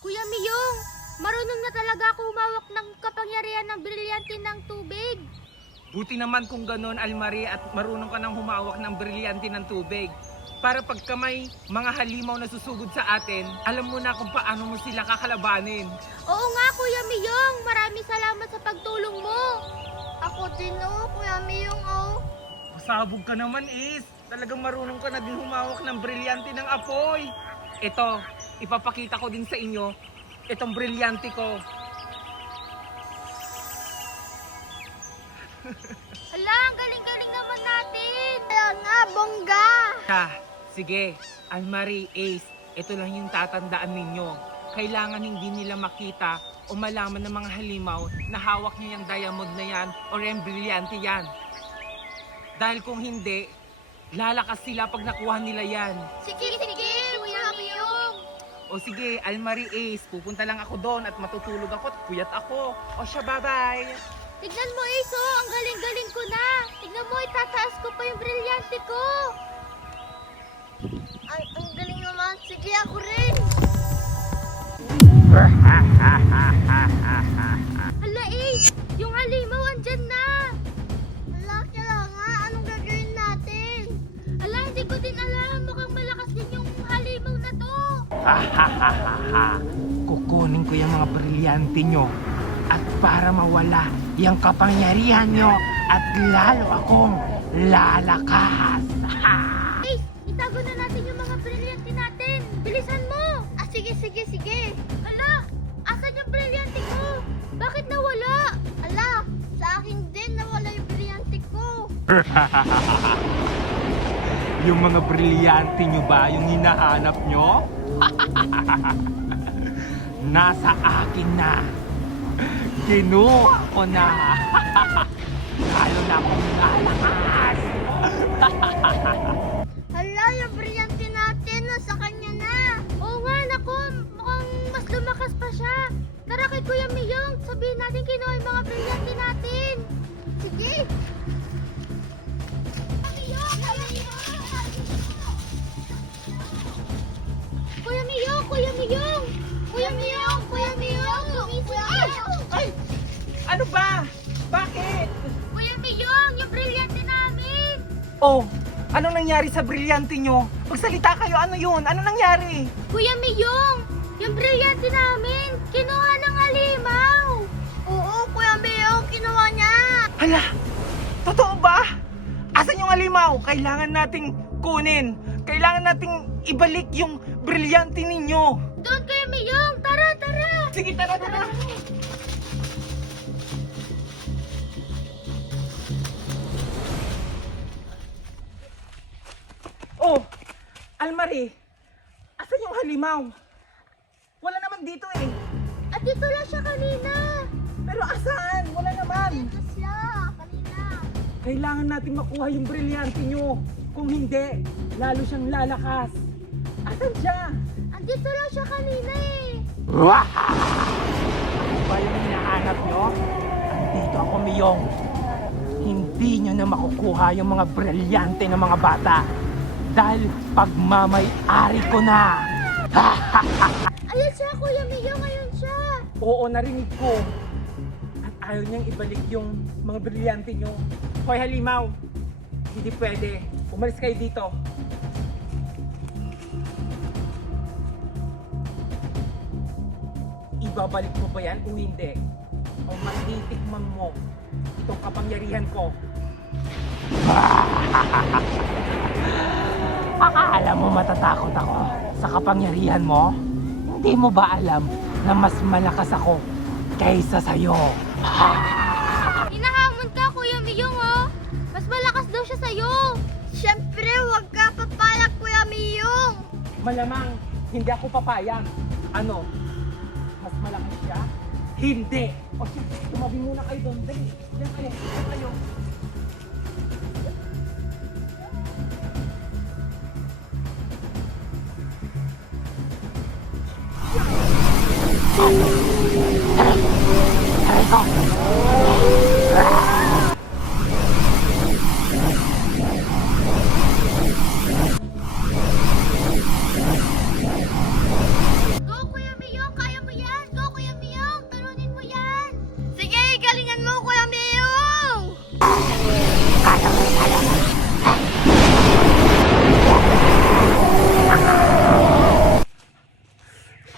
Kuya Miyong, marunong na talaga ako humawak ng kapangyarihan ng brilyante ng tubig. Buti naman kung ganon, Almarie, at marunong ka nang humawak ng brilyante ng tubig. Para pagka may mga halimaw na susugod sa atin, alam mo na kung paano mo sila kakalabanin. Oo nga, Kuya Miyong, maraming salamat sa pagtulong mo. Ako din Kuya Miyong Pasabog ka naman, Is. Talagang marunong ka na din humawak ng brilyante ng apoy. Ito, ipapakita ko din sa inyo itong brilyante ko. Ala, ang galing-galing naman natin. Kaya nga, bongga. Sige, Almarie, Ace, ito lang yung tatandaan ninyo. Kailangan hindi nila makita o malaman ng mga halimaw na hawak niyo yung diamond na yan o yung brilyante yan. Dahil kung hindi, lalakas sila pag nakuha nila yan. Sige, Kuya Miyong. O sige, Almarie, Ace, pupunta lang ako doon at matutulog ako at puyat ako. O siya, bye-bye! Tignan mo, Ace, ang galing-galing ko na. Tignan mo, itataas ko pa yung brilyante ko. Ay, ang galing naman. Sige, ako rin. Hala, Ace, yung halimaw andyan na. Hala, kaya nga, anong gagawin natin? Hala, hindi ko din alam. Mukhang malakas din yung halimaw na to. Kukunin ko yung mga brilyante nyo at para mawala yung kapangyarihan nyo at lalo akong lalakas. Ace, itago na natin yung mga brilyante natin. Bilisan mo. Sige. Ala, asan yung brilyante ko? Bakit nawala? Ala, sa akin din nawala yung brilyante ko. Yung mga brilyante nyo ba yung hinahanap nyo? Nasa akin na. Kinuha ko na. Lalo na akong lalakas. Hala, yung brilyante natin nasa kanya na. Oo nga, naku, mukhang mas lumakas pa siya. Tara kay Kuya Miyong, sabihin natin kinuha yung mga brilyante natin. Sige. Kuya Miyong! Kuya Miyong! Kuya Miyong! Kuya Miyong! Ay! Ano ba? Bakit? Kuya Miyong! Yung brilyante namin! Oh, anong nangyari sa brilyante nyo? Magsalita kayo, ano yun? Ano nangyari? Kuya Miyong! Yung brilyante namin! Kinuha ng halimaw! Oo, Kuya Miyong! Kinuha niya! Hala, totoo ba? Asan yung halimaw? Kailangan nating kunin. Kailangan nating ibalik yung brilyante ninyo. Doon, Kuya Miyong! Tara! Sige, tara. Oh, Almarie, asan yung halimaw? Wala naman dito eh. At dito lang siya kanina! Pero asan? Wala naman. Dito siya! Kanina! Kailangan natin makuha yung brilyante nyo. Kung hindi, lalo siyang lalakas. Asan siya? Andito lang siya kanina eh! Ano ba yung hinahanap nyo? Andito ako, Miyong. Hindi nyo na makukuha yung mga brilyante ng mga bata. Dahil pagmamay-ari ko na. Ayun siya, Kuya Miyong! Ayun siya! Oo, narinig ko. At ayaw niyang ibalik yung mga brilyante nyo. Hoy, halimaw. Hindi pwede. Umalis kayo dito. Ibabalik mo ba yan o hindi? O matitikman mo itong kapangyarihan ko? Akala mo matatakot ako sa kapangyarihan mo? Hindi mo ba alam na mas malakas ako kaysa sa'yo? Hinahamon ka, Kuya Miyong, oh! Mas malakas daw siya sa'yo! Siyempre, huwag ka papayag, Kuya Miyong! Malamang hindi ako papayag. Ano? Mas malakas siya? Hindi! O sige, tumabi muna kayo doon. Dali, yan kayo, yan kayo. Go, Kuya Miyong! Kaya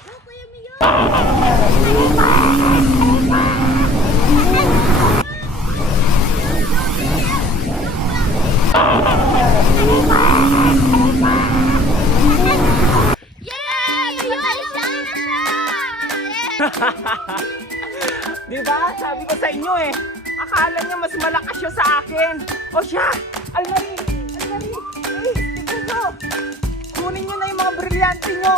Oh, Kuya Mio! Yay! Matay na siya! Diba? Sabi ko sa inyo eh. Akala niya mas malakas siya sa akin. O siya! Almarie! Almarie! Eh, tignan nyo! Kunin nyo na yung mga brilyante nyo!